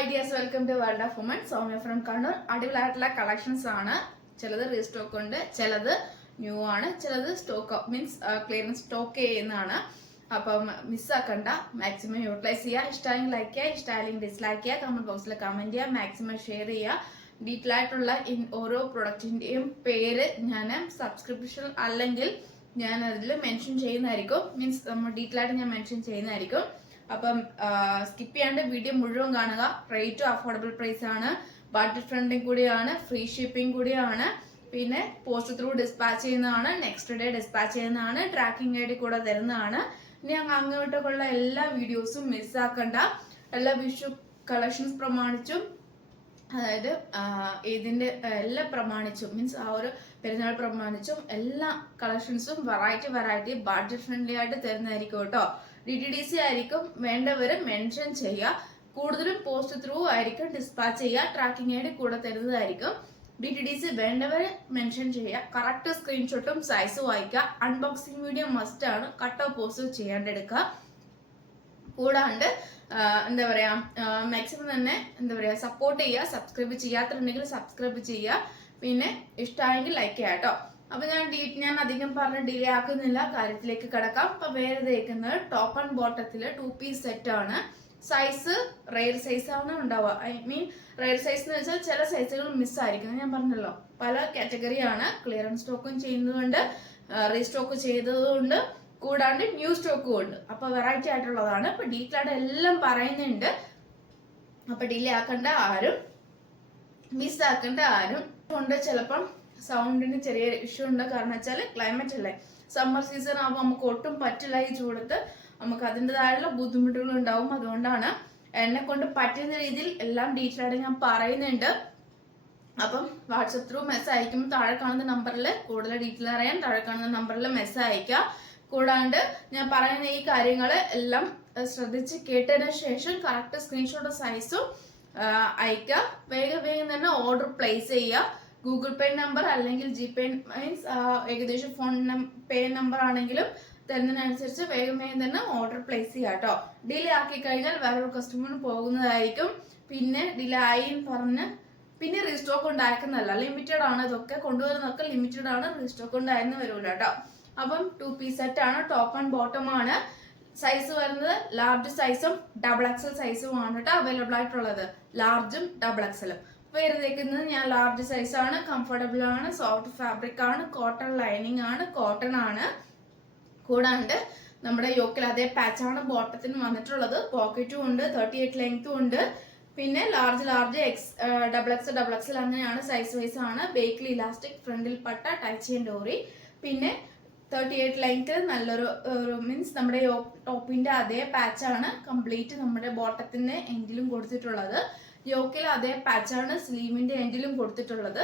Hi dears, welcome to world of woman. Soumya from Kannur. അടിപൊളിയായിട്ടുള്ള collections ആണ്. ചിലത് റീസ്റ്റോക്ക് ഉണ്ട്, ചിലത് ന്യൂ ആണ്, ചിലത് സ്റ്റോക്ക് മീൻസ് ക്ലിയറൻസ് സ്റ്റോക്ക് ചെയ്യുന്നതാണ്. അപ്പം മിസ്സാക്കണ്ട, മാക്സിമം യൂട്ടിലൈസ് ചെയ്യുക. ഇഷ്ടമായെങ്കിൽ ലൈക്ക് ചെയ്യുക, ഇഷ്ടമായെങ്കിൽ ഡിസ്ലൈക്ക് ചെയ്യുക, കമന്റ് ബോക്സിൽ കമന്റ് ചെയ്യുക, മാക്സിമം ഷെയർ ചെയ്യുക. ഡീറ്റെയിൽ ആയിട്ടുള്ള ഓരോ പ്രൊഡക്റ്റിന്റെയും പേര് ഞാൻ സബ്സ്ക്രിപ്ഷൻ അല്ലെങ്കിൽ ഞാൻ അതിൽ മെൻഷൻ ചെയ്യുന്നതായിരിക്കും. മീൻസ് നമ്മൾ ഡീറ്റെയിൽ ആയിട്ട് ഞാൻ മെൻഷൻ ചെയ്യുന്നതായിരിക്കും. അപ്പം സ്കിപ്പ് ചെയ്യാണ്ട് വീഡിയോ മുഴുവൻ കാണുക. റേറ്റും അഫോർഡബിൾ പ്രൈസ് ആണ്, ബഡ്ജറ്റ് ഫ്രണ്ട്ലി കൂടിയാണ്, ഫ്രീ ഷിപ്പിംഗ് കൂടിയാണ്, പിന്നെ പോസ്റ്റ് ത്രൂ ഡിസ്പാച്ച് ചെയ്യുന്നതാണ്, നെക്സ്റ്റ് ഡേ ഡിസ്പാച്ച് ചെയ്യുന്നതാണ്, ട്രാക്കിംഗ് ഐ ഡി കൂടെ തരുന്നതാണ്. ഇനി അങ്ങോട്ടൊക്കെയുള്ള എല്ലാ വീഡിയോസും മിസ്സാക്കണ്ട. എല്ലാ വിഷു കളക്ഷൻസ് പ്രമാണിച്ചും, അതായത് ഇതിന്റെ എല്ലാം പ്രമാണിച്ചും മീൻസ് ആ ഒരു പെരുന്നാൾ പ്രമാണിച്ചും എല്ലാ കളക്ഷൻസും വെറൈറ്റി ബഡ്ജറ്റ് ഫ്രണ്ട്ലി ആയിട്ട് തരുന്നതായിരിക്കും കേട്ടോ. DTDC ആയിരിക്കും. വേണ്ടവര് മെൻഷൻ ചെയ്യുക. കൂടുതലും പോസ്റ്റ് ത്രൂ ആയിരിക്കും ഡിസ്പാച്ച് ചെയ്യുക. ട്രാക്കിംഗ് ഐ ഡി കൂടെ തരുന്നതായിരിക്കും. DTDC വേണ്ടവര് മെൻഷൻ ചെയ്യുക. കറക്റ്റ് സ്ക്രീൻഷോട്ടും സൈസും വായിക്കുക. അൺബോക്സിംഗ് വീഡിയോ മസ്റ്റ് ആണ്. കട്ടോ പോസ്റ്റ് ചെയ്യാണ്ടെടുക്കുക. കൂടാണ്ട് എന്താ പറയാ, മാക്സിമം തന്നെ എന്താ പറയാ സപ്പോർട്ട് ചെയ്യുക. സബ്സ്ക്രൈബ് ചെയ്യാത്തുണ്ടെങ്കിൽ സബ്സ്ക്രൈബ് ചെയ്യുക. പിന്നെ ഇഷ്ടമായെങ്കിൽ ലൈക്ക് ചെയ്യാം കേട്ടോ. അപ്പൊ ഞാൻ അധികം പറഞ്ഞ് ഡിലേ ആക്കുന്നില്ല, കാര്യത്തിലേക്ക് കിടക്കാം. അപ്പൊ വേറെ തേക്കുന്നത് ടോപ്പ് ആൻഡ് ബോട്ടത്തില് 2 പീസ് സെറ്റ് ആണ്. സൈസ് റെയർ സൈസ് ആണ് ഉണ്ടാവുക. ഐ മീൻ റെയർ സൈസ് എന്ന് വെച്ചാൽ ചില സൈസുകൾ മിസ്സായിരിക്കും. ഞാൻ പറഞ്ഞല്ലോ, പല കാറ്റഗറിയാണ്. ക്ലിയറൻസ് സ്റ്റോക്കും ചെയ്യുന്നതുകൊണ്ട്, റീസ്റ്റോക്ക് ചെയ്തതുകൊണ്ട്, കൂടാണ്ട് ന്യൂ സ്റ്റോക്കും ഉണ്ട്. അപ്പൊ വെറൈറ്റി ആയിട്ടുള്ളതാണ്. അപ്പൊ ഡീറ്റെയിൽ ആയിട്ട് എല്ലാം പറയുന്നുണ്ട്. അപ്പൊ ഡിലേ ആക്കേണ്ട ആരും, മിസ്സാക്കേണ്ട ആരും ഉണ്ട്. ചിലപ്പം സൗണ്ടിന് ചെറിയ ഇഷ്യൂ ഉണ്ട്. കാരണം വെച്ചാൽ ക്ലൈമറ്റ് അല്ലേ, സമ്മർ സീസൺ ആകുമ്പോൾ നമുക്ക് ഒട്ടും പറ്റില്ല. ഈ ചൂടത്ത് നമുക്ക് അതിൻ്റെതായുള്ള ബുദ്ധിമുട്ടുകൾ ഉണ്ടാവും. അതുകൊണ്ടാണ് എന്നെ കൊണ്ട് പറ്റുന്ന രീതിയിൽ എല്ലാം ഡീറ്റെയിൽ ആയിട്ട് ഞാൻ പറയുന്നുണ്ട്. അപ്പം വാട്സപ്പ് ത്രൂ മെസ്സേജ് അയക്കുമ്പോൾ താഴെ കാണുന്ന നമ്പറിൽ കൂടുതൽ ഡീറ്റെയിൽ അറിയാൻ താഴെ കാണുന്ന നമ്പറിൽ മെസ്സേജ് അയക്കുക. കൂടാണ്ട് ഞാൻ പറയുന്ന ഈ കാര്യങ്ങൾ എല്ലാം ശ്രദ്ധിച്ച് കേട്ടതിന് ശേഷം കറക്റ്റ് സ്ക്രീൻഷോട്ട് സൈസും അയക്കുക. വേഗം തന്നെ ഓർഡർ പ്ലേസ് ചെയ്യുക. ഗൂഗിൾ പേ നമ്പർ അല്ലെങ്കിൽ GPay മീൻസ് ഏകദേശം ഫോൺ പേ നമ്പർ ആണെങ്കിലും തരുന്നതിനനുസരിച്ച് വേഗം തന്നെ ഓർഡർ പ്ലേസ് ചെയ്യുക കേട്ടോ. ഡിലേ ആക്കി കഴിഞ്ഞാൽ വേറൊരു കസ്റ്റമറിന് പോകുന്നതായിരിക്കും. പിന്നെ ഡിലേ ആയി പറഞ്ഞ് പിന്നെ റീസ്റ്റോക്ക് ഉണ്ടാക്കുന്നതല്ല, ലിമിറ്റഡ് ആണ്. ഇതൊക്കെ കൊണ്ടുവരുന്നതൊക്കെ ലിമിറ്റഡ് ആണ്, റീസ്റ്റോക്ക് ഉണ്ടായിരുന്നു വരൂല കേട്ടോ. അപ്പം 2 പീസ് സെറ്റ് ആണ്. ടോപ്പ് ആൻഡ് ബോട്ടം ആണ്. സൈസ് വരുന്നത് ലാർജ് സൈസും XXL സൈസും ആണ് കേട്ടോ അവൈലബിൾ ആയിട്ടുള്ളത്. ലാർജും XXL. വരുന്നത് ഞാൻ ലാർജ് സൈസ് ആണ്. കംഫർട്ടബിൾ ആണ്, സോഫ്റ്റ് ഫാബ്രിക് ആണ്, കോട്ടൺ ലൈനിങ് ആണ്, കോട്ടൺ ആണ്. കൂടാണ്ട് നമ്മുടെ യോക്കിൽ അതേ പാച്ചാണ് ബോട്ടത്തിന് വന്നിട്ടുള്ളത്. പോക്കറ്റും ഉണ്ട്, 38 ലെങ്ത്തും ഉണ്ട്. പിന്നെ ലാർജ് XXL അങ്ങനെയാണ്, സൈസ് വൈസ് ആണ്. ബേക്കിൽ ഇലാസ്റ്റിക്, ഫ്രണ്ടിൽ പട്ട, ടച്ച് ചെയ്യാൻ ഡോറി. പിന്നെ 38 ലെങ്ത് നല്ലൊരു മീൻസ് നമ്മുടെ ടോപ്പിന്റെ അതേ പാച്ചാണ് കംപ്ലീറ്റ് നമ്മുടെ ബോട്ടത്തിന്റെ എൻഡിലും കൊടുത്തിട്ടുള്ളത്. യോക്കിൽ അതേ പാച്ചാണ് സ്ലീവിന്റെ എൻഡിലും കൊടുത്തിട്ടുള്ളത്.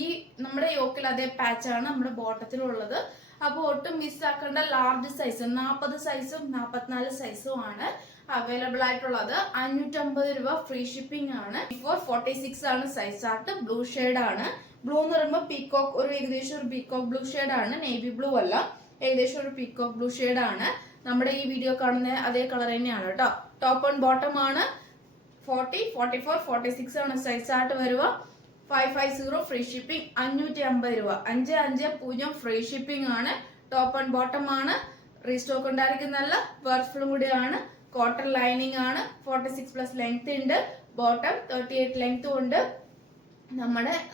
ഈ നമ്മുടെ യോക്കിൽ അതേ പാച്ചാണ് നമ്മുടെ ബോട്ടത്തിലുള്ളത്. അപ്പൊ ഒട്ടും മിസ്സാക്കേണ്ട ലാർജ് സൈസ് 40 സൈസും 44 സൈസും ആണ് അവൈലബിൾ ആയിട്ടുള്ളത്. 550 രൂപ ഫ്രീ ഷിപ്പിംഗ് ആണ്. 46 ആണ് സൈസ് ചാർട്ട്. ബ്ലൂ ഷെയ്ഡ് ആണ്. ബ്ലൂ എന്ന് പറയുമ്പോൾ പീകോക്ക്, ഒരു ഏകദേശം ഒരു പീകോക്ക് ബ്ലൂ ഷെയ്ഡ് ആണ്. നേവി ബ്ലൂ അല്ല, ഏകദേശം ഒരു പീകോക്ക് ബ്ലൂ ഷെയ്ഡ് ആണ്. നമ്മുടെ ഈ വീഡിയോ കാണുന്ന അതേ കളർ തന്നെയാണ് കേട്ടോ. ടോപ്പ് ആൻഡ് ബോട്ടം ആണ്. 40, 44, 46 ആണ് സൈസ് ചാർട്ട് വരിക. 550 ഫ്രീ ഷിപ്പിംഗ്. 550 രൂപ. 550 ഫ്രീ ഷിപ്പിംഗ് ആണ്. ടോപ്പ് ആൻഡ് ബോട്ടം ആണ്. റീസ്റ്റോക്ക് ഉണ്ടായിരിക്കുന്നല്ല, വർക്ക്ഫുള്ളും കൂടിയാണ്. കോട്ടൺ ലൈനിങ് ആണ്. 46+ ലെങ്ത് ഉണ്ട്. ബോട്ടം 38 ലെങ്ത്തും ഉണ്ട്.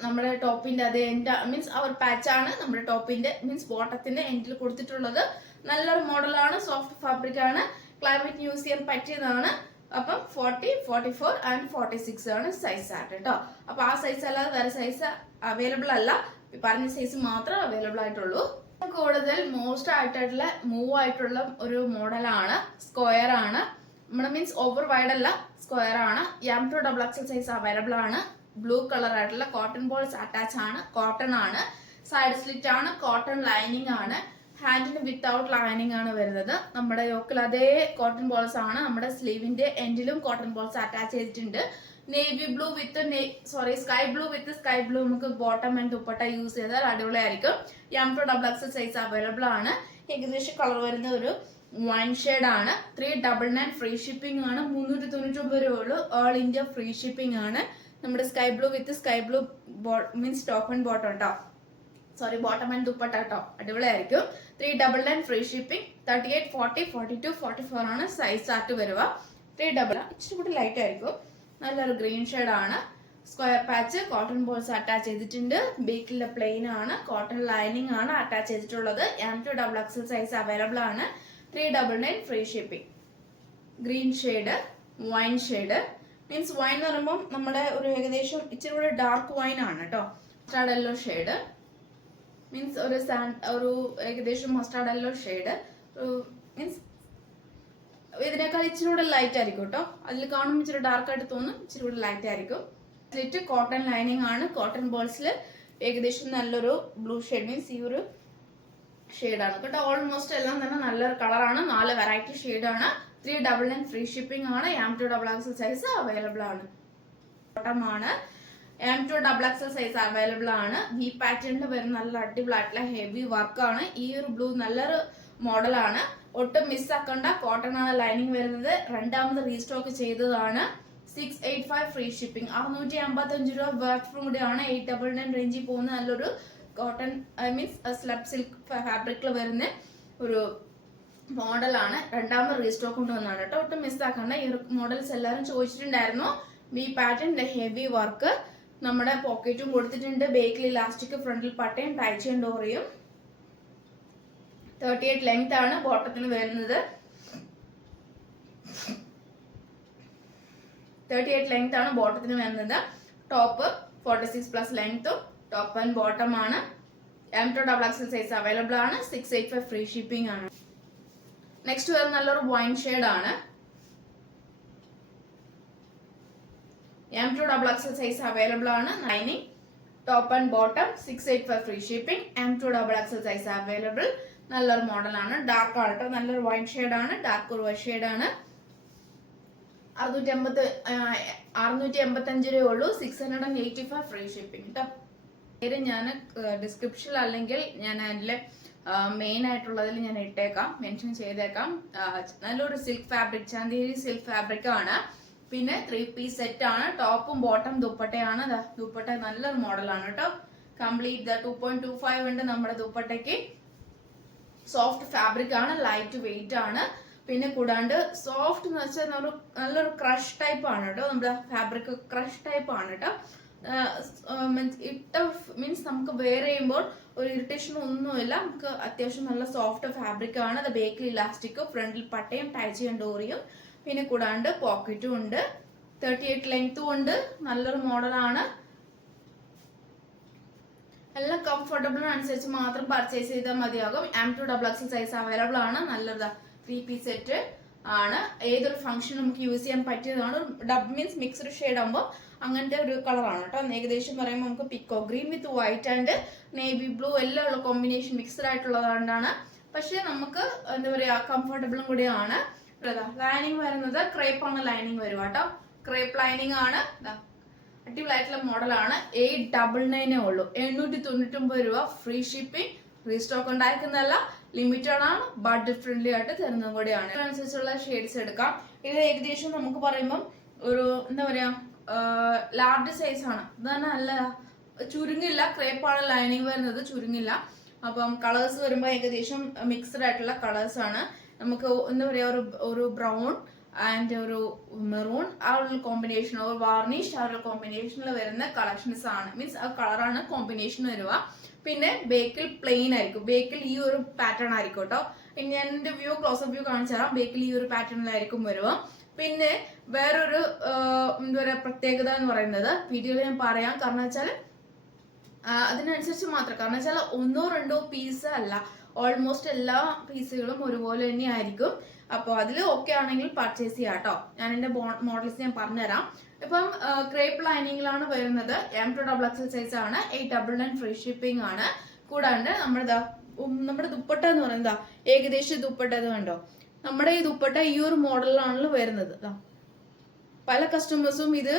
നമ്മുടെ ടോപ്പിന്റെ അതേ എൻഡ് മീൻസ് അവർ പാച്ചാണ് നമ്മുടെ ടോപ്പിന്റെ മീൻസ് ബോട്ടത്തിന്റെ എൻഡിൽ കൊടുത്തിട്ടുള്ളത്. നല്ലൊരു മോഡലാണ്, സോഫ്റ്റ് ഫാബ്രിക് ആണ്, ക്ലൈമറ്റ് യൂസ് ചെയ്യാൻ പറ്റിയതാണ്. അപ്പം 40, 44 ആൻഡ് 46 ആണ് സൈസ് ചാർട്ട് കേട്ടോ. അപ്പൊ ആ സൈസ് അല്ലാതെ വേറെ സൈസ് അവൈലബിൾ അല്ല, പറഞ്ഞ സൈസ് മാത്രമേ അവൈലബിൾ ആയിട്ടുള്ളൂ. കൂടുതൽ മോസ്റ്റ് ആയിട്ടുള്ള മൂവ് ആയിട്ടുള്ള ഒരു മോഡലാണ്. സ്ക്വയർ ആണ്. നമ്മുടെ മീൻസ് ഓവർ വൈഡ് അല്ല, സ്ക്വയർ ആണ്. M2 XXL സൈസ് അവൈലബിൾ ആണ്. ബ്ലൂ കളർ ആയിട്ടുള്ള കോട്ടൺ ബോൾസ് അറ്റാച്ച് ആണ്. കോട്ടൺ ആണ്. സൈഡ് സ്ലിറ്റ് ആണ്. കോട്ടൺ ലൈനിങ് ആണ്. ഹാൻഡിന് വിത്തൗട്ട് ലൈനിങ് ആണ് വരുന്നത്. നമ്മുടെ യോക്കിൽ അതേ കോട്ടൺ ബോൾസ് ആണ്. നമ്മുടെ സ്ലീവിന്റെ എൻഡിലും കോട്ടൺ ബോൾസ് അറ്റാച്ച് ചെയ്തിട്ടുണ്ട്. നേവി ബ്ലൂ വിത്ത് സ്കൈ ബ്ലൂ വിത്ത് സ്കൈ ബ്ലൂ നമുക്ക് ബോട്ടം ആൻഡ് ദുപ്പട്ട യൂസ് ചെയ്താൽ അടിപൊളിയായിരിക്കും. M2 XXL സൈസ് അവൈലബിൾ ആണ്. ഏകദേശം കളർ വരുന്ന ഒരു വൈൻ ഷെയ്ഡ് ആണ്. 399 ഫ്രീ ഷിപ്പിംഗ് ആണ്. 399 രൂപയുള്ളൂ. ഓൾ ഇന്ത്യ ഫ്രീ ഷിപ്പിംഗ് ആണ്. നമ്മുടെ sky blue with sky blue means top and bottom കേട്ടോ, സോറി ബോട്ടം ആൻഡ് ദുപ്പട്ട കേട്ടോ, അടിപൊളിയായിരിക്കും. 399 ഫ്രീ ഷിപ്പിംഗ്. 38, 40, 42, 44 ആണ് സൈസ് ചാർട്ട് വരിക. 399 ഇച്ചിരി കൂടി ലൈറ്റ് ആയിരിക്കും. നല്ലൊരു ഗ്രീൻ ഷെയ്ഡ് ആണ്. Square patch cotton balls attach ചെയ്തിട്ടുണ്ട്. ബേക്കിലെ പ്ലെയിൻ ആണ്. കോട്ടൺ ലൈനിങ് ആണ് അറ്റാച്ച് ചെയ്തിട്ടുള്ളത്. M2XXL സൈസ് അവൈലബിൾ ആണ്. 399 free shipping. Green shade, wine shade means wine എന്ന് പറയുമ്പോൾ നമ്മുടെ ഒരു ഏകദേശം ഇച്ചിരി കൂടെ ഡാർക്ക് വൈൻ ആണ് കേട്ടോ. മസ്റ്റാർഡ് യെല്ലോ ഷെയ്ഡ് മീൻസ് ഒരു ഏകദേശം മസ്റ്റാർഡ് യെല്ലോ ഷെയ്ഡ് മീൻസ് ഇതിനേക്കാൾ ഇച്ചിരി കൂടെ ലൈറ്റ് ആയിരിക്കും കേട്ടോ. അതിൽ കാണുമ്പോൾ ഇച്ചിരി ഡാർക്ക് ആയിട്ട് തോന്നും, ഇച്ചിരി കൂടെ ലൈറ്റ് ആയിരിക്കും. സ്ലിറ്റ് കോട്ടൺ ലൈനിങ് ആണ്. കോട്ടൺ ബോൾസിൽ ഏകദേശം നല്ലൊരു ബ്ലൂ ഷെയ്ഡ് മീൻസ് ഈ ഒരു ഷെയ്ഡാണ് കേട്ടോ. ഓൾമോസ്റ്റ് എല്ലാം തന്നെ നല്ലൊരു കളറാണ്. 4 വെറൈറ്റി ഷെയ്ഡാണ്. 399 ഫ്രീ ഷിപ്പിംഗ് ആണ്. M2XXL സൈസ് അവൈലബിൾ ആണ്. ബോട്ടമാണ്. M2XXL സൈസ് അവൈലബിൾ ആണ്. വി പാറ്റേണിൽ വരുന്ന നല്ല അടിപൊളിയായിട്ടുള്ള ഹെവി വർക്കാണ്. ഈ ഒരു ബ്ലൂ നല്ലൊരു മോഡലാണ്. ഒട്ടും മിസ്സാക്കണ്ട. കോട്ടൺ ആണ് ലൈനിങ് വരുന്നത്. രണ്ടാമത് റീസ്റ്റോക്ക് ചെയ്തതാണ്. 685 ഫ്രീ ഷിപ്പിംഗ്. 655 രൂപ വർക്കും കൂടിയാണ്. 899 റേഞ്ചിൽ പോകുന്ന നല്ലൊരു കോട്ടൺ മീൻസ് സ്ലബ് സിൽക്ക് ഫാബ്രിക്കിൽ വരുന്ന ഒരു മോഡലാണ്. രണ്ടാമത് റീസ്റ്റോക്ക് കൊണ്ടുവന്നാണ് കേട്ടോ. ഒട്ടും മിസ്സാക്കണ്ട. ഈ മോഡൽസ് എല്ലാവരും ചോദിച്ചിട്ടുണ്ടായിരുന്നു. വി പാറ്റേണിന്റെ ഹെവി വർക്ക്. നമ്മുടെ പോക്കറ്റും കൊടുത്തിട്ടുണ്ട്. ബേക്കിൽ ഇലാസ്റ്റിക്, ഫ്രണ്ടിൽ പട്ടയും, ടൈ ചെയിൻ ഡോറിയും. 38 ലെങ്ത് ആണ് ബോട്ടത്തിന് വരുന്നത്. 38 ലെങ്ത് ആണ് ബോട്ടത്തിന് വരുന്നത്. ടോപ്പ് 46+ ലെങ്ത്തും ടോപ്പ് ആൻഡ് ബോട്ടം ആണ്. M2XXL സൈസ് അവൈലബിൾ ആണ്. 685 ഫ്രീ ഷിപ്പിംഗ് ആണ്. നെക്സ്റ്റ് വരുന്ന നല്ലൊരു വൈൻ ഷെയ്ഡ് ആണ്. M2XXL സൈസ് അവൈലബിൾ ആണ്. Lining top and bottom. 685 free shipping. M2XXL size available. നല്ലൊരു മോഡലാണ്. ഡാർക്ക് ആണ് കേട്ടോ. നല്ലൊരു വൈൻ ഷെയ്ഡ് ആണ്. ഡാർക്ക് ഒരു ഷെയ്ഡ് ആണ്. 685 രൂപയുള്ളൂ. 685 ഫ്രീ ഷിപ്പിംഗ് കേട്ടോ. പേര് ഞാൻ ഡിസ്ക്രിപ്ഷനിൽ അല്ലെങ്കിൽ ഞാൻ അതിലെ മെയിൻ ആയിട്ടുള്ളതിൽ ഞാൻ ഇട്ടേക്കാം, മെൻഷൻ ചെയ്തേക്കാം. നല്ലൊരു സിൽക്ക് ഫാബ്രിക്, ചാന്ദേരി സിൽക്ക് ഫാബ്രിക് ആണ്. പിന്നെ 3 പീസ് സെറ്റ് ആണ്. ടോപ്പും ബോട്ടം ദുപ്പട്ടയാണ്. ദുപ്പട്ട നല്ലൊരു മോഡലാണ് കേട്ടോ. കംപ്ലീറ്റ് 2.25 ഉണ്ട് നമ്മുടെ ദുപ്പട്ടയ്ക്ക്. സോഫ്റ്റ് ഫാബ്രിക് ആണ്. ലൈറ്റ് വെയിറ്റ് ആണ്. പിന്നെ കൂടാണ്ട് സോഫ്റ്റ് എന്ന് വെച്ചാൽ നല്ലൊരു ക്രഷ് ടൈപ്പ് ആണ് കേട്ടോ. നമ്മുടെ ഫാബ്രിക് ക്രഷ് ടൈപ്പ് ആണ് കേട്ടോ. മീൻസ് നമുക്ക് വെയർ ചെയ്യുമ്പോൾ ഒരു ഇറിറ്റേഷൻ ഒന്നുമില്ല. നമുക്ക് അത്യാവശ്യം നല്ല സോഫ്റ്റ് ഫാബ്രിക് ആണ്. അത് ബേക്കിൽ ഇലാസ്റ്റിക്, ഫ്രണ്ടിൽ പട്ടയും, ടൈ ചെയിൻ ഡോറിയും. പിന്നെ കൂടാണ്ട് പോക്കറ്റും ഉണ്ട്. 38 ലെങ്ത്തും ഉണ്ട്. നല്ലൊരു മോഡലാണ്. എല്ലാം കംഫർട്ടബിൾ അനുസരിച്ച് മാത്രം പർച്ചേസ് ചെയ്താൽ മതിയാകും. M2XXL സൈസ് അവൈലബിൾ ആണ്. നല്ലൊരു 3 പീസ് സെറ്റ് ആണ്. ഏതൊരു ഫംഗ്ഷൻ നമുക്ക് യൂസ് ചെയ്യാൻ പറ്റിയതാണ്. ഡബ് മീൻസ് മിക്സ്ഡ് ഷെയ്ഡ് ആകുമ്പോൾ അങ്ങനത്തെ ഒരു കളറാണ് കേട്ടോ. ഏകദേശം പറയുമ്പോൾ നമുക്ക് പിക്കോ green with white and navy blue എല്ലാം ഉള്ള കോമ്പിനേഷൻ മിക്സ്ഡ് ആയിട്ടുള്ളതുകൊണ്ടാണ്. പക്ഷെ നമുക്ക് എന്താ പറയുക കംഫർട്ടബിളും കൂടിയാണ്. ലൈനിങ് വരുന്നത് ക്രേപ്പാണ് ലൈനിങ് വരും കേട്ടോ. ക്രേപ്പ് ലൈനിങ് ആണ്. അടിപൊളിയായിട്ടുള്ള മോഡലാണ്. 899 ഉള്ളൂ. 899 രൂപ ഫ്രീ ഷിപ്പിംഗ്. റീസ്റ്റോക്ക് ഉണ്ടായിരിക്കുന്നതല്ല, ലിമിറ്റഡ് ആണ്. ബഡ്ജറ്റ് ഫ്രണ്ട്ലി ആയിട്ട് തരുന്നതും കൂടിയാണ്. അതിനനുസരിച്ചുള്ള ഷെയ്ഡ്സ് എടുക്കാം. ഇത് ഏകദേശം നമുക്ക് പറയുമ്പം ഒരു എന്താ പറയാ ലാർജ് സൈസ് ആണ്. ഇത് തന്നെ നല്ല ചുരുങ്ങില്ല. ക്രേപ്പാണ് ലൈനിങ് വരുന്നത്, ചുരുങ്ങില്ല. അപ്പം കളേഴ്സ് വരുമ്പോൾ ഏകദേശം മിക്സ്ഡ് ആയിട്ടുള്ള കളേഴ്സ് ആണ്. നമുക്ക് എന്താ പറയാ ഒരു ബ്രൗൺ ആൻഡ് ഒരു മെറൂൺ ആ ഒരു കോമ്പിനേഷൻ, ഒരു വാർണിഷ് ആ ഒരു കോമ്പിനേഷനിൽ വരുന്ന കളക്ഷൻസ് ആണ്. മീൻസ് ആ കളറാണ് കോമ്പിനേഷൻ വരിക. പിന്നെ ബേക്കിൽ പ്ലെയിൻ ആയിരിക്കും. ബേക്കിൽ ഈ ഒരു പാറ്റേൺ ആയിരിക്കും കേട്ടോ. ഞാൻ എന്റെ ക്ലോസപ്പ് വ്യൂ കാണിച്ചു തരാം. ബേക്കിൽ ഈ ഒരു പാറ്റേണിലായിരിക്കും വരിക. പിന്നെ വേറൊരു എന്താ പറയാ പ്രത്യേകത എന്ന് പറയുന്നത് വീഡിയോയിൽ ഞാൻ പറയാം. കാരണം വെച്ചാൽ അതിനനുസരിച്ച് മാത്രം. കാരണം വെച്ചാൽ 1-2 പീസ് അല്ല, ഓൾമോസ്റ്റ് എല്ലാ പീസുകളും ഒരുപോലെ തന്നെ ആയിരിക്കും. അപ്പോൾ അതിൽ ഓക്കെ ആണെങ്കിൽ പർച്ചേസ് ചെയ്യാം കേട്ടോ. ഞാൻ എൻ്റെ മോഡൽസ് ഞാൻ പറഞ്ഞുതരാം. ഇപ്പം ക്രേപ്പ് ലൈനിങ്ങിലാണ് വരുന്നത്. M2XXL സൈസ് ആണ്. 899 ഫ്രീ ഷിപ്പിംഗ് ആണ്. കൂടാണ്ട് നമ്മുടെ ദുപ്പട്ട എന്ന് പറയുന്നത് ഏകദേശം ദുപ്പട്ട ഇത് കണ്ടോ. നമ്മുടെ ഈ ദുപ്പട്ട ഈ ഒരു മോഡലിലാണല്ലോ വരുന്നത്. പല കസ്റ്റമേഴ്സും ഇത്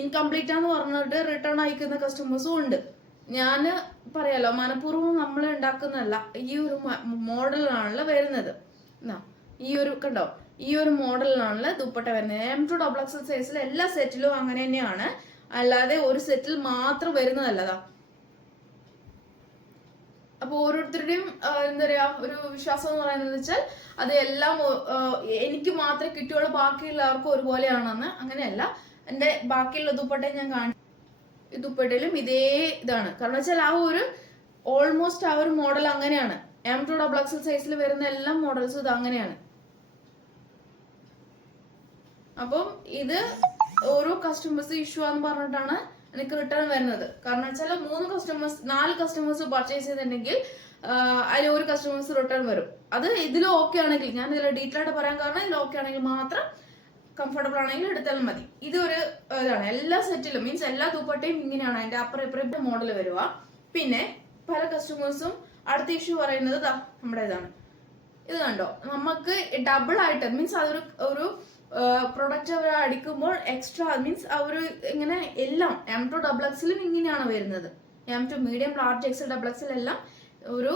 ഇൻകംപ്ലീറ്റ് ആണെന്ന് പറഞ്ഞിട്ട് റിട്ടേൺ അയക്കുന്ന കസ്റ്റമേഴ്സും ഉണ്ട്. ഞാൻ പറയാലോ മനഃപൂർവ്വം നമ്മൾ ഉണ്ടാക്കുന്നതല്ല, ഈ ഒരു മോഡലിലാണല്ലോ വരുന്നത്. ഈ ഒരു കണ്ടോ, ഈ ഒരു മോഡലിലാണ് ദുപ്പട്ട വരുന്നത്. M2XX സൈസിൽ എല്ലാ സെറ്റിലും അങ്ങനെ തന്നെയാണ്, അല്ലാതെ ഒരു സെറ്റിൽ മാത്രം വരുന്നതല്ലതാ. അപ്പൊ ഓരോരുത്തരുടെയും എന്താ പറയാ ഒരു വിശ്വാസം എന്ന് പറയുന്നത് വെച്ചാൽ അത് എല്ലാം എനിക്ക് മാത്രമേ കിട്ടുകയുള്ളൂ, ബാക്കിയുള്ളവർക്കും ഒരുപോലെയാണെന്ന്. അങ്ങനെയല്ല. എന്റെ ബാക്കിയുള്ള ദുപ്പട്ടയും ഞാൻ കാണി, ഈ ദുപ്പട്ടയിലും ഇതേ ഇതാണ്. കാരണം വെച്ചാൽ ആ ഒരു ഓൾമോസ്റ്റ് ആ ഒരു മോഡൽ അങ്ങനെയാണ്. M2XX സൈസിൽ വരുന്ന എല്ലാ മോഡൽസും ഇത് അങ്ങനെയാണ്. അപ്പം ഇത് ഓരോ കസ്റ്റമേഴ്സ് ഇഷ്യൂ ആണെന്ന് പറഞ്ഞിട്ടാണ് എനിക്ക് റിട്ടേൺ വരുന്നത്. കാരണം വെച്ചാൽ 4 കസ്റ്റമേഴ്സ് പർച്ചേസ് ചെയ്തിട്ടുണ്ടെങ്കിൽ അതിൽ ഒരു കസ്റ്റമേഴ്സ് റിട്ടേൺ വരും. അത് ഇതിൽ ഓക്കെ ആണെങ്കിൽ, ഞാൻ ഇതിൽ ഡീറ്റെയിൽ ആയിട്ട് പറയാൻ കാരണം ഇതിൽ ഓക്കെ ആണെങ്കിൽ മാത്രം, കംഫർട്ടബിൾ ആണെങ്കിൽ എടുത്താലും മതി. ഇതൊരു ഇതാണ് എല്ലാ സെറ്റിലും, മീൻസ് എല്ലാ ദുപ്പട്ടയും ഇങ്ങനെയാണ് അതിന്റെ അപ്പുറം ഇപ്പുറം മോഡൽ വരിക. പിന്നെ പല കസ്റ്റമേഴ്സും അടുത്ത ഇഷ്യൂ പറയുന്നത് നമ്മുടെ ഇതാണ്. ഇത് കണ്ടോ, നമുക്ക് ഡബിൾ ആയിട്ട് മീൻസ് അതൊരു ഒരു പ്രൊഡക്റ്റ് അവർ അടിക്കുമ്പോൾ എക്സ്ട്രാ മീൻസ് അവർ ഇങ്ങനെ എല്ലാം M2XX ഇങ്ങനെയാണ് വരുന്നത്. M2 medium, large, Excel, XXL എല്ലാം ഒരു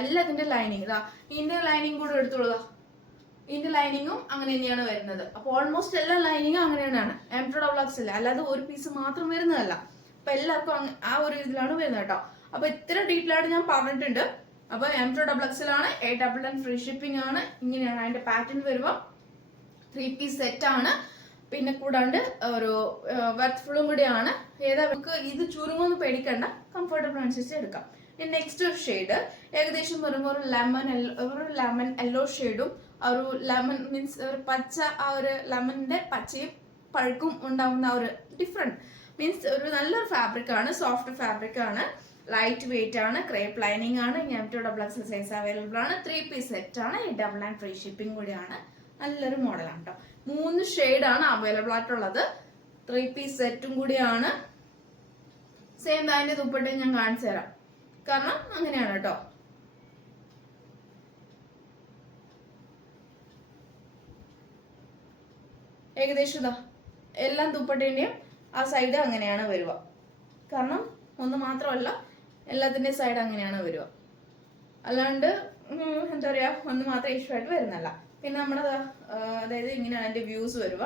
എല്ലാത്തിന്റെ ലൈനിങ് ഇതാ. ഇതിന്റെ ലൈനിങ് കൂടെ എടുത്തോളുക. ഇതിന്റെ ലൈനിങ്ങും അങ്ങനെ തന്നെയാണ് വരുന്നത്. അപ്പൊ ഓൾമോസ്റ്റ് എല്ലാ ലൈനിങ്ങും അങ്ങനെ തന്നെയാണ് M2XX, അല്ലാതെ ഒരു പീസ് മാത്രം വരുന്നതല്ല. അപ്പൊ എല്ലാവർക്കും ആ ഒരു ഇതിലാണ് വരുന്നത് കേട്ടോ. അപ്പൊ ഇത്ര ഡീറ്റെയിൽ ആയിട്ട് ഞാൻ പറഞ്ഞിട്ടുണ്ട്. അപ്പൊ M2XX ആണ്, 899 ഫ്രീ ഷിപ്പിംഗ് ആണ്. ഇങ്ങനെയാണ് അതിന്റെ പാറ്റേൺ വരുമ്പോ. 3 പീസ് സെറ്റ് ആണ്. പിന്നെ കൂടാണ്ട് ഒരു വെർത്ത്ഫുള്ളും കൂടിയാണ്. ഏതാ നമുക്ക് ഇത് ചുരുങ്ങൊന്നും പേടിക്കണ്ട, കംഫർട്ടബിൾ അനുസരിച്ച് എടുക്കാം. നെക്സ്റ്റ് ഒരു ഷെയ്ഡ് ഏകദേശം വരുമ്പോൾ ഒരു ലെമൺ യെല്ലോ ഷെയ്ഡും ഒരു ലെമൺ മീൻസ് ഒരു പച്ച, ആ ഒരു ലെമണിന്റെ പച്ചയും പഴുക്കും ഉണ്ടാവുന്ന ഒരു ഡിഫറെന്റ് മീൻസ് ഒരു നല്ലൊരു ഫാബ്രിക് ആണ്, സോഫ്റ്റ് ഫാബ്രിക് ആണ്, ലൈറ്റ് വെയിറ്റ് ആണ്, ക്രേപ്പ് ലൈനിങ് ആണ്. M2XX സൈസ് അവൈലബിൾ ആണ്. 3 പീസ് സെറ്റ് ആണ്. 899 ഫ്രീ ഷിപ്പിംഗ് കൂടിയാണ്. നല്ലൊരു മോഡലാണ് കേട്ടോ. 3 ഷെയ്ഡാണ് അവൈലബിൾ ആയിട്ടുള്ളത്. 3 പീസ് സെറ്റും കൂടിയാണ്. സെയിം അതിന്റെ ദുപ്പട്ടയും ഞാൻ കാണിച്ചു തരാം, കാരണം അങ്ങനെയാണ് കേട്ടോ. ഏകദേശം ഇതാ എല്ലാം ദുപ്പട്ടേന്റെയും ആ സൈഡ് അങ്ങനെയാണ് വരിക. കാരണം ഒന്ന് മാത്രമല്ല, എല്ലാത്തിന്റെയും സൈഡ് അങ്ങനെയാണ് വരിക. അല്ലാണ്ട് എന്താ പറയാ ഒന്ന് മാത്രം ഇഷ്യൂ ആയിട്ട് വരുന്നല്ല. പിന്നെ നമ്മുടെ അതായത് ഇങ്ങനെയാണ് അതിന്റെ വ്യൂസ് വരുക.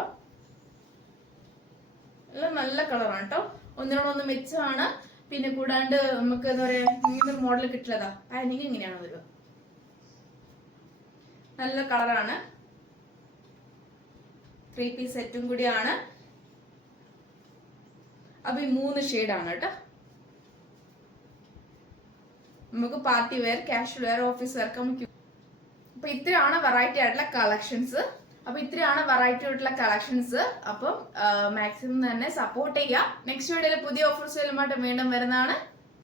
എല്ലാം നല്ല കളറാണ് കേട്ടോ, ഒന്നിനോടൊന്ന് മെച്ചമാണ്. പിന്നെ കൂടാണ്ട് നമുക്ക് എന്താ പറയാ ഇങ്ങനൊരു മോഡൽ കിട്ടില്ലതാ. പാനിങ് ഇങ്ങനെയാണ് വരിക. നല്ല കളറാണ്. 3 പീസ് സെറ്റും കൂടിയാണ്. അപ്പൊ ഈ 3 ഷെയ്ഡാണ് കേട്ടോ. നമുക്ക് party wear, casual wear, office wear നമുക്ക്. അപ്പൊ ഇത്രയാണ് വെറൈറ്റി ആയിട്ടുള്ള കളക്ഷൻസ്. അപ്പം മാക്സിമം തന്നെ സപ്പോർട്ട് ചെയ്യുക. നെക്സ്റ്റ് വീഡിയോയിൽ പുതിയ ഓഫേഴ്സുകളുമായിട്ട് വീണ്ടും വരുന്നതാണ്.